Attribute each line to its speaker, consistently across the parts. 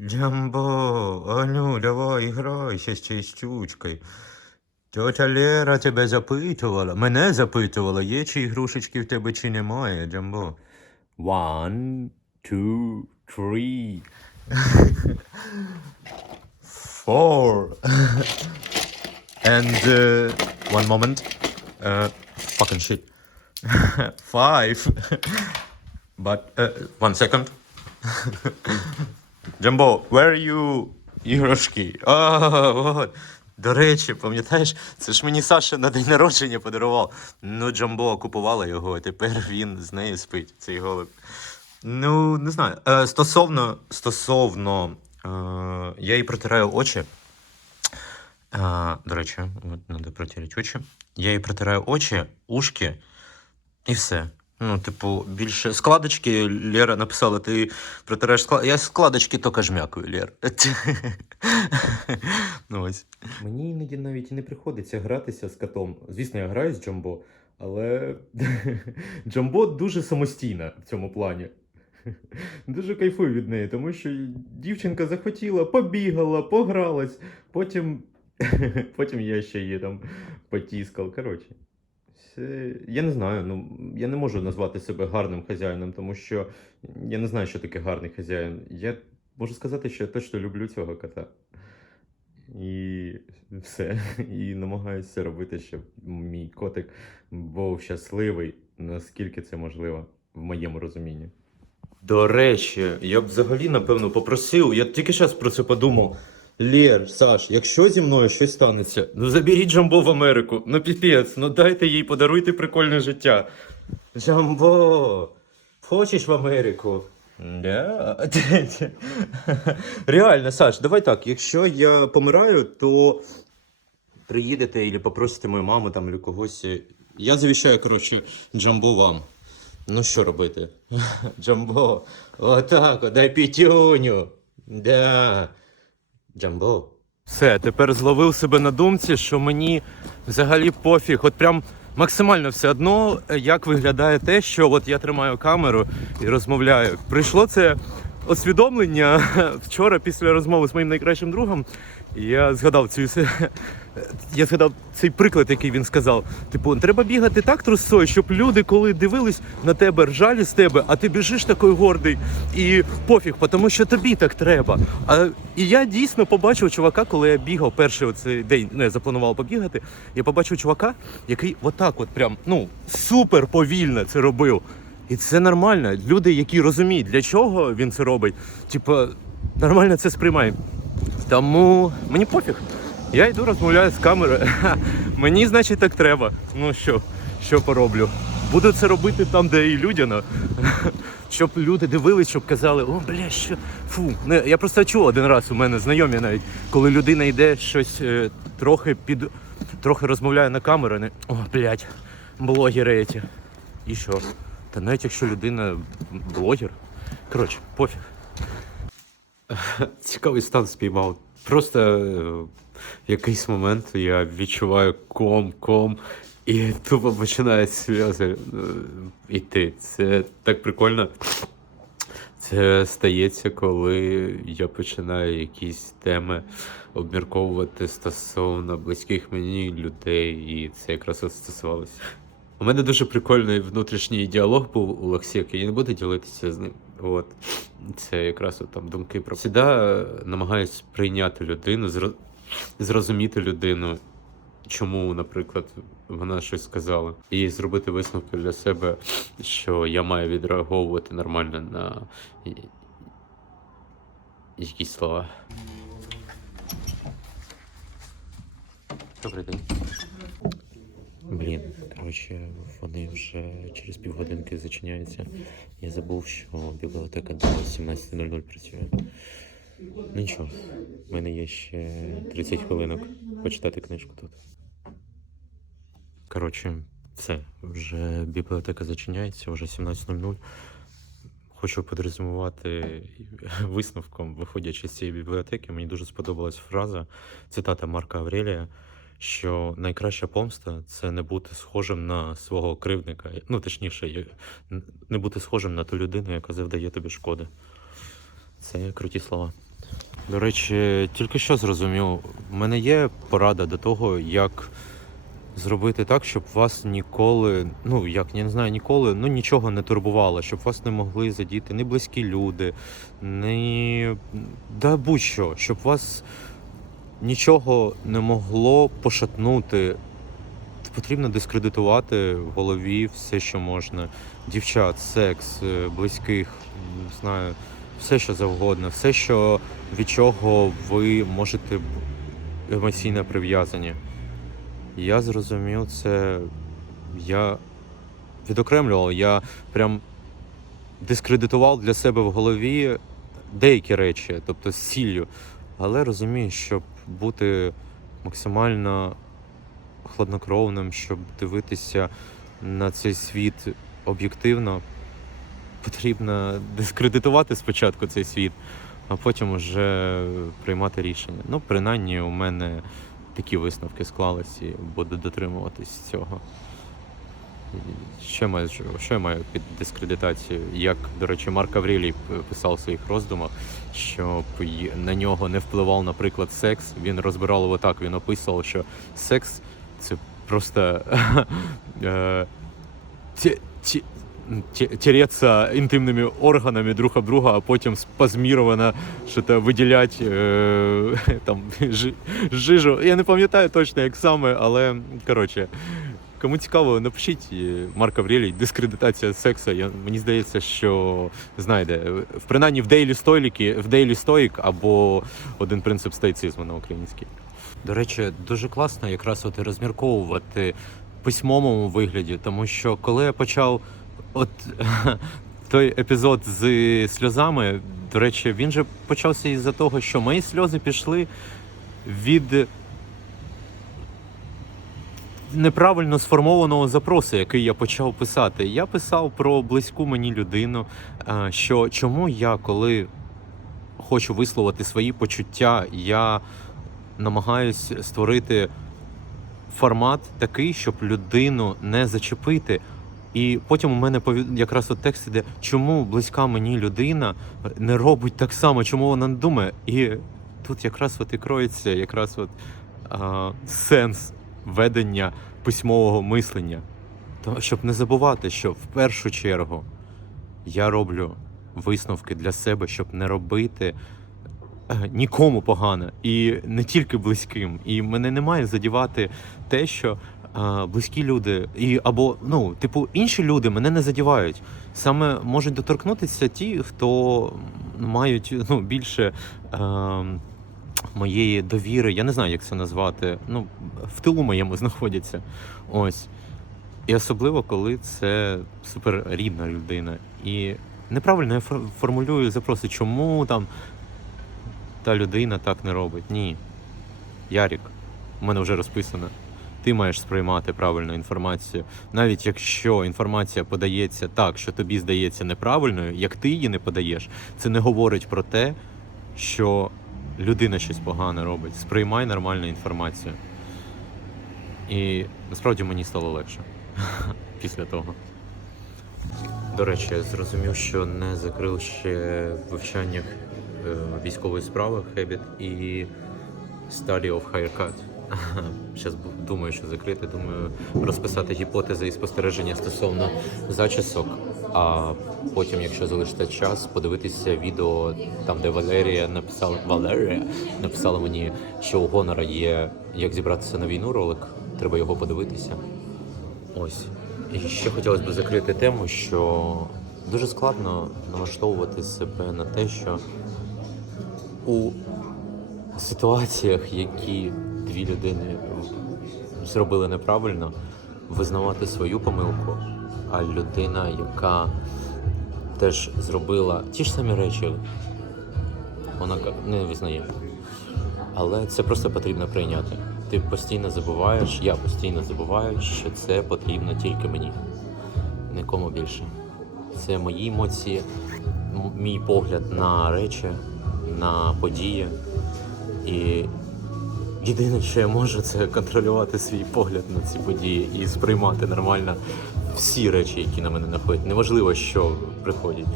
Speaker 1: Джамбо, а ну давай грайся з цією штучкою. Тетя Лера тебе запитувала, мене запитувала, є чи ігрушечки в тебе чи немає, Джамбо. One, two, three, four. And uh, one moment. Uh, fucking shit. Five. But uh, one second. Джамбо, where are you? Іграшки. От. До речі, пам'ятаєш, це ж мені Саша на день народження подарував. Ну, Джамбо купувала його, а тепер він з нею спить, цей голуб. Ну, не знаю. Е, стосовно, стосовно, е, я їй протираю очі. Е, до речі, от треба протерти очі. Я їй протираю очі, ушки і все. Ну, типу, більше складочки Лера написала, ти протираєш склад... Я складочки тільки жмякую, Лер. ну, ось. Мені іноді навіть і не приходиться гратися з котом. Звісно, я граю з Джамбо, але Джамбо дуже самостійна в цьому плані. Дуже кайфую від неї, тому що дівчинка захотіла, побігала, погралась, потім, потім я ще її там потіскав. Коротше. Я не знаю, ну я не можу назвати себе гарним хазяїном, тому що я не знаю, що таке гарний хазяїн. Я можу сказати, що я точно люблю цього кота. І все. І намагаюся робити, щоб мій котик був щасливий, наскільки це можливо, в моєму розумінні. До речі, я б взагалі, напевно, попросив, я тільки зараз про це подумав. Лєр, Саш, якщо зі мною щось станеться, ну заберіть Джамбо в Америку. Ну піпець, ну дайте їй, подаруйте прикольне життя. Джамбо, хочеш в Америку? Да. Реально, Саш, давай так. Якщо я помираю, то приїдете і попросите мою маму там або когось. Я завіщаю, коротше, Джамбо вам. Ну що робити? Джамбо, отак, дай пітюню. Да. Джамбо. Все, тепер зловив себе на думці, що мені взагалі пофіг. От прям максимально все одно, як виглядає те, що от я тримаю камеру і розмовляю. Прийшло це усвідомлення вчора після розмови з моїм найкращим другом. Я згадав цю я згадав цей приклад, який він сказав. Типу, треба бігати так трусою, щоб люди, коли дивились на тебе, ржалі з тебе, а ти біжиш такий гордий і пофіг, тому що тобі так треба. А і я дійсно побачив чувака, коли я бігав перший оцей день, ну я запланував побігати. Я побачив чувака, який отак, от прям ну супер повільно це робив. І це нормально. Люди, які розуміють, для чого він це робить, типу, нормально це сприймає. Тому мені пофіг. Я йду розмовляю з камерою. Мені, значить, так треба. Ну що, що пороблю? Буду це робити там, де і людяно. Щоб люди дивились, щоб казали, о, бля, що фу. Не, я просто чув один раз у мене знайомі навіть, коли людина йде щось е, трохи під трохи розмовляє на камеру, не о, блядь, блогери ці. І що? Та навіть якщо людина блогер. Коротше, пофіг. Цікавий стан спіймав. Просто е, в якийсь момент я відчуваю ком-ком, і тупо починають сльози е, йти. Це так прикольно. Це стається, коли я починаю якісь теми обмірковувати стосовно близьких мені людей, і це якраз стосувалося. У мене дуже прикольний внутрішній діалог був у Лексіки, я не буду ділитися з ним. От. Це якраз от там думки про Всіда намагаюсь прийняти людину, зро- зрозуміти людину, чому, наприклад, вона щось сказала, і зробити висновки для себе, що я маю відреаговувати нормально на якісь слова. Добрий день. Блін, коротше, вони вже через півгодинки зачиняються. Я забув, що бібліотека до 17.00 працює. Нічого, в мене є ще 30 хвилинок почитати книжку тут. Коротше, все, вже бібліотека зачиняється, вже 17.00. Хочу підрезюмувати висновком, виходячи з цієї бібліотеки, мені дуже сподобалась фраза, цитата Марка Аврелія, що найкраща помста це не бути схожим на свого кривдника. Ну, точніше, не бути схожим на ту людину, яка завдає тобі шкоди. Це круті слова. До речі, тільки що зрозумів, в мене є порада до того, як зробити так, щоб вас ніколи, ну як я не знаю, ніколи, ну нічого не турбувало, щоб вас не могли задіти ні близькі люди, ні да будь-що, щоб вас нічого не могло пошатнути. Потрібно дискредитувати в голові все, що можна. Дівчат, секс, е, близьких, не знаю, все, що завгодно, все, що від чого ви можете емоційно прив'язані. Я зрозумів це. Я відокремлював, я прям дискредитував для себе в голові деякі речі, тобто з ціллю. Але розумію, щоб бути максимально хладнокровним, щоб дивитися на цей світ об'єктивно, потрібно дискредитувати спочатку цей світ, а потім вже приймати рішення. Ну, принаймні, у мене такі висновки склалися і буду дотримуватись цього. Що маю, я маю під дискредитацією? Як, до речі, Марк Аврелій п- писав у своїх роздумах, щоб на нього не впливав, наприклад, секс. Він розбирав його так, він описував, що секс це просто е, те- те- те- тереться інтимними органами друг об друга, а потім спазміровано що-то виділять е, там жижу. Я не пам'ятаю точно, як саме, але коротше. Кому цікаво, напишіть е, Марк Аврелій, дискредитація сексу. Я, мені здається, що знайде. В принаймні в Daily Stoic, в Daily Stoic або один принцип стоїцизму на українській. До речі, дуже класно якраз от розмірковувати в письмовому вигляді, тому що коли я почав от той епізод з сльозами, до речі, він же почався із-за того, що мої сльози пішли від неправильно сформованого запросу, який я почав писати. Я писав про близьку мені людину, е, що чому я, коли хочу висловити свої почуття, я намагаюсь створити формат такий, щоб людину не зачепити. І потім у мене якраз от текст іде, чому близька мені людина не робить так само, чому вона не думає. І тут якраз от і кроється якраз от, а, сенс ведення письмового мислення. То, щоб не забувати, що в першу чергу я роблю висновки для себе, щоб не робити е, нікому погано, і не тільки близьким. І мене не має задівати те, що е, близькі люди, і або ну, типу, інші люди мене не задівають. Саме можуть доторкнутися ті, хто мають ну, більше. Е, Моєї довіри, я не знаю, як це назвати. Ну, в тилу моєму знаходяться. Ось. І особливо, коли це суперрідна людина. І неправильно я формулюю запроси, чому там та людина так не робить. Ні. Ярік, у мене вже розписано. Ти маєш сприймати правильну інформацію. Навіть якщо інформація подається так, що тобі здається неправильною, як ти її не подаєш, це не говорить про те, що людина щось погане робить. Сприймай нормальну інформацію. І насправді мені стало легше після того. До речі, я зрозумів, що не закрив ще вивчання е, військової справи Хебіт і Study of Higher Cut. Зараз думаю, що закрити. Думаю, розписати гіпотези і спостереження стосовно зачісок. А потім, якщо залишиться час, подивитися відео там, де Валерія написала Валерія написала мені, що у Гонора є як зібратися на війну ролик. Треба його подивитися. Ось. І ще хотілося б закрити тему, що дуже складно налаштовувати себе на те, що у ситуаціях, які дві людини зробили неправильно, визнавати свою помилку, а людина, яка теж зробила ті ж самі речі, вона не визнає. Але це просто потрібно прийняти. Ти постійно забуваєш, я постійно забуваю, що це потрібно тільки мені, нікому більше. Це мої емоції, мій погляд на речі, на події. І єдине, що я можу, це контролювати свій погляд на ці події і сприймати нормально всі речі, які на мене находять. Неважливо, що приходять.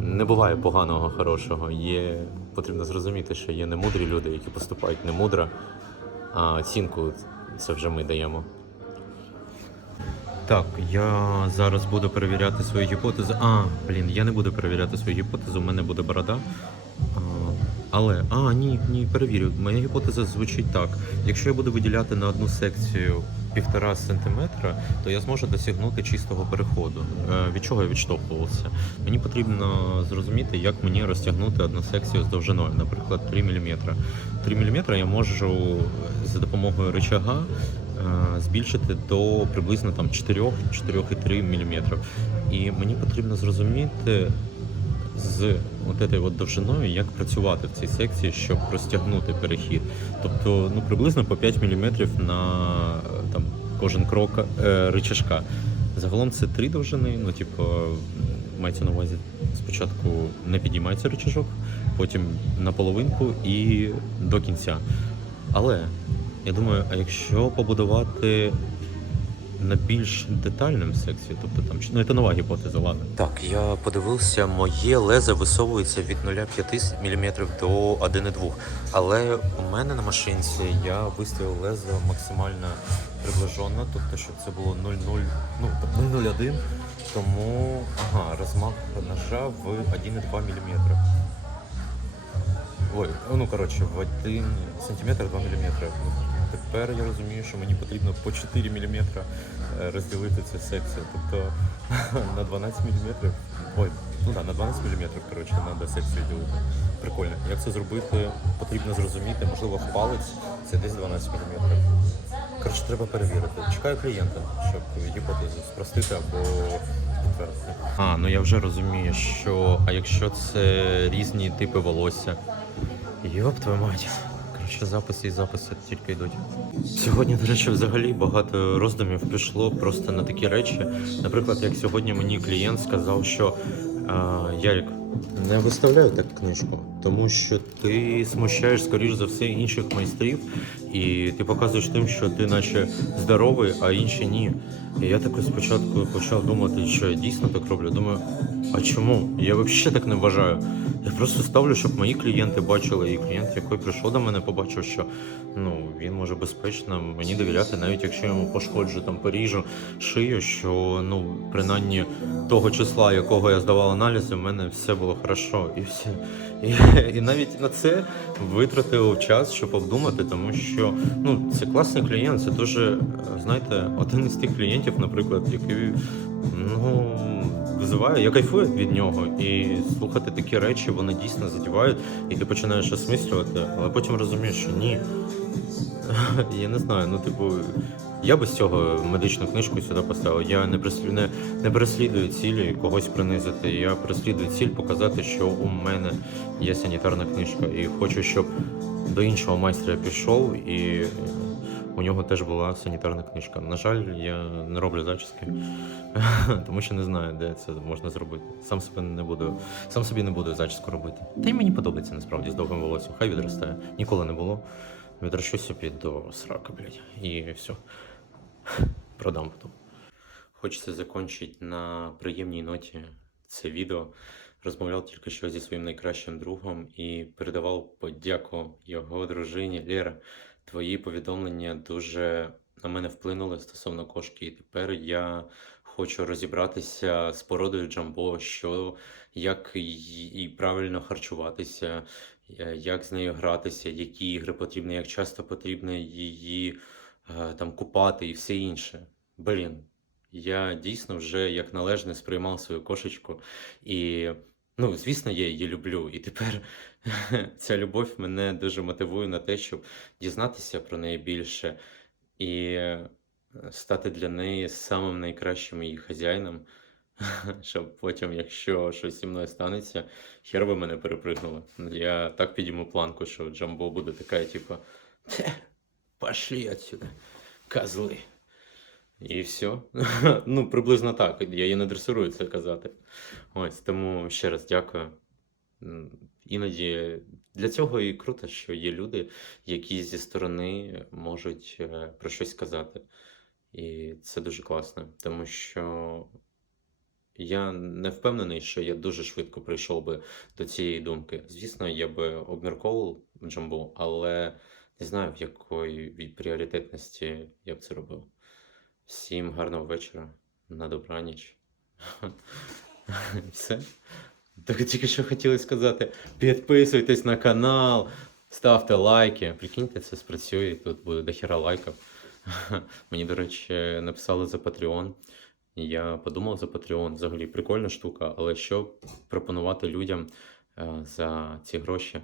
Speaker 1: Не буває поганого, хорошого, є потрібно зрозуміти, що є немудрі люди, які поступають немудро, а оцінку це вже ми даємо. Так, я зараз буду перевіряти свою гіпотезу. А, блін, я не буду перевіряти свою гіпотезу, у мене буде борода. Але, а, ні, ні, перевірю. Моя гіпотеза звучить так: якщо я буду виділяти на одну секцію півтора сантиметра, то я зможу досягнути чистого переходу. Е, від чого я відштовхувався? Мені потрібно зрозуміти, як мені розтягнути одну секцію з довжиною, наприклад, 3 мм. 3 мм я можу за допомогою рычага е, збільшити до приблизно там 4 4,3 мм. І мені потрібно зрозуміти з от этой от довжиною, як працювати в цій секції, щоб розтягнути перехід. Тобто, ну приблизно по 5 мм на е, там кожен крок е, рычажка. Загалом це три довжини. Ну, типу, мається на увазі спочатку не підіймається рычажок, потім на половинку і до кінця. Але я думаю, а якщо побудувати на більш детальним секцію, тобто там ну це нова гіпотеза, ладно. Так, я подивився, моє лезо висовується від 0,5 мм до 1,2. Але у мене на машинці я виставив лезо максимально приближено, тобто, щоб це було 0,0, ну тобто 0,01. Тому ага, розмах ножа в 1,2 мм. Ой, ну коротше, в 1 см 2 мм. Тепер я розумію, що мені потрібно по 4 мм розділити цю секцію. Тобто на 12 мм. Ой, ну так, на 12 мм, коротше, треба секцію ділити. Прикольно. Як це зробити, потрібно зрозуміти, можливо, палець це десь 12 мм. Коротше, треба перевірити. Чекаю клієнта, щоб гіпотезу спростити або підтвердити. А, ну я вже розумію, що а якщо це різні типи волосся. Йоп твою мать. Коротше, записи і записи тільки йдуть. Сьогодні, до речі, взагалі багато роздумів пішло просто на такі речі. Наприклад, як сьогодні мені клієнт сказав, що а, Ярик, не виставляю так книжку, тому що ти смущаєш, скоріш за все, інших майстрів, і ти показуєш тим, що ти наче здоровий, а інші ні. І я також спочатку почав думати, що я дійсно так роблю. Думаю, а чому? Я взагалі так не вважаю. Я просто ставлю, щоб мої клієнти бачили, і клієнт, який прийшов до мене, побачив, що ну він може безпечно мені довіряти, навіть якщо я йому пошкоджу там поріжу шию, що ну принаймні того числа, якого я здавав аналізи, в мене все було хорошо. І все. І, і навіть на це витратив час, щоб обдумати, тому що ну це класний клієнт, це дуже, знаєте, один із тих клієнтів, наприклад, який ну визиває, я кайфую від нього. І слухати такі речі, вони дійсно задівають, і ти починаєш осмислювати, але потім розумієш, що ні. Я не знаю, ну типу, я без цього медичну книжку сюди поставив. Я не переслідую, не, не переслідую цілі когось принизити. Я переслідую ціль показати, що у мене є санітарна книжка. І хочу, щоб до іншого майстра я пішов і у нього теж була санітарна книжка. На жаль, я не роблю зачіски, тому що не знаю, де це можна зробити. Сам себе не буду, сам собі не буду зачіску робити. Та й мені подобається насправді з довгим волоссям. Хай відростає. Ніколи не було. Відрощу собі до срака, блядь. І все. Продам потім. Хочеться закінчити на приємній ноті це відео. Розмовляв тільки що зі своїм найкращим другом і передавав подяку його дружині Лєра. Твої повідомлення дуже на мене вплинули стосовно кошки, і тепер я хочу розібратися з породою Джамбо, що як їй правильно харчуватися, е, як з нею гратися, які ігри потрібні, як часто потрібно її е, там купати і все інше. Блін, я дійсно вже як належне сприймав свою кошечку. І, ну, звісно, я її люблю. І тепер ця любов мене дуже мотивує на те, щоб дізнатися про неї більше і е, стати для неї самим найкращим її хазяїном. Щоб потім, якщо щось зі мною станеться, хер би мене перепригнуло. Я так підійму планку, що Джамбо буде така, типу, «Те, пошли отсюда, козли. І все. ну, приблизно так. Я її не дресирую це казати. Ось, тому ще раз дякую. Іноді для цього і круто, що є люди, які зі сторони можуть е, про щось сказати. І це дуже класно, тому що я не впевнений, що я дуже швидко прийшов би до цієї думки. Звісно, я би обмірковував джамбу, але не знаю, в якої пріоритетності я б це робив. Всім гарного вечора, на добраніч. Все. Так тільки що хотіли сказати: підписуйтесь на канал, ставте лайки. Прикиньте, це спрацює, тут буде дохера лайків. Мені, до речі, написали за Patreon. Я подумав за Patreon, взагалі прикольна штука, але що пропонувати людям е, за ці гроші?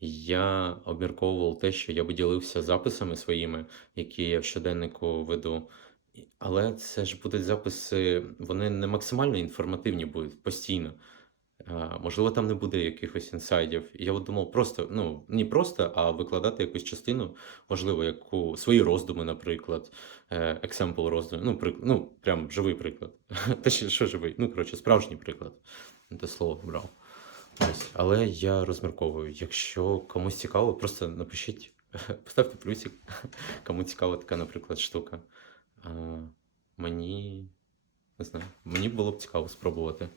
Speaker 1: Я обмірковував те, що я би ділився записами своїми, які я в щоденнику веду. Але це ж будуть записи, вони не максимально інформативні будуть постійно. Можливо, там не буде якихось інсайдів. Я от думав, просто, ну, не просто, а викладати якусь частину, можливо, яку свої роздуми, наприклад, е, example роздуми, ну, при, ну, прям живий приклад. Та ще що живий? Ну, коротше, справжній приклад. Те слово брав. Ось. Але я розмірковую. Якщо комусь цікаво, просто напишіть, поставте плюсик, кому цікава така, наприклад, штука. А, мені не знаю, мені було б цікаво спробувати.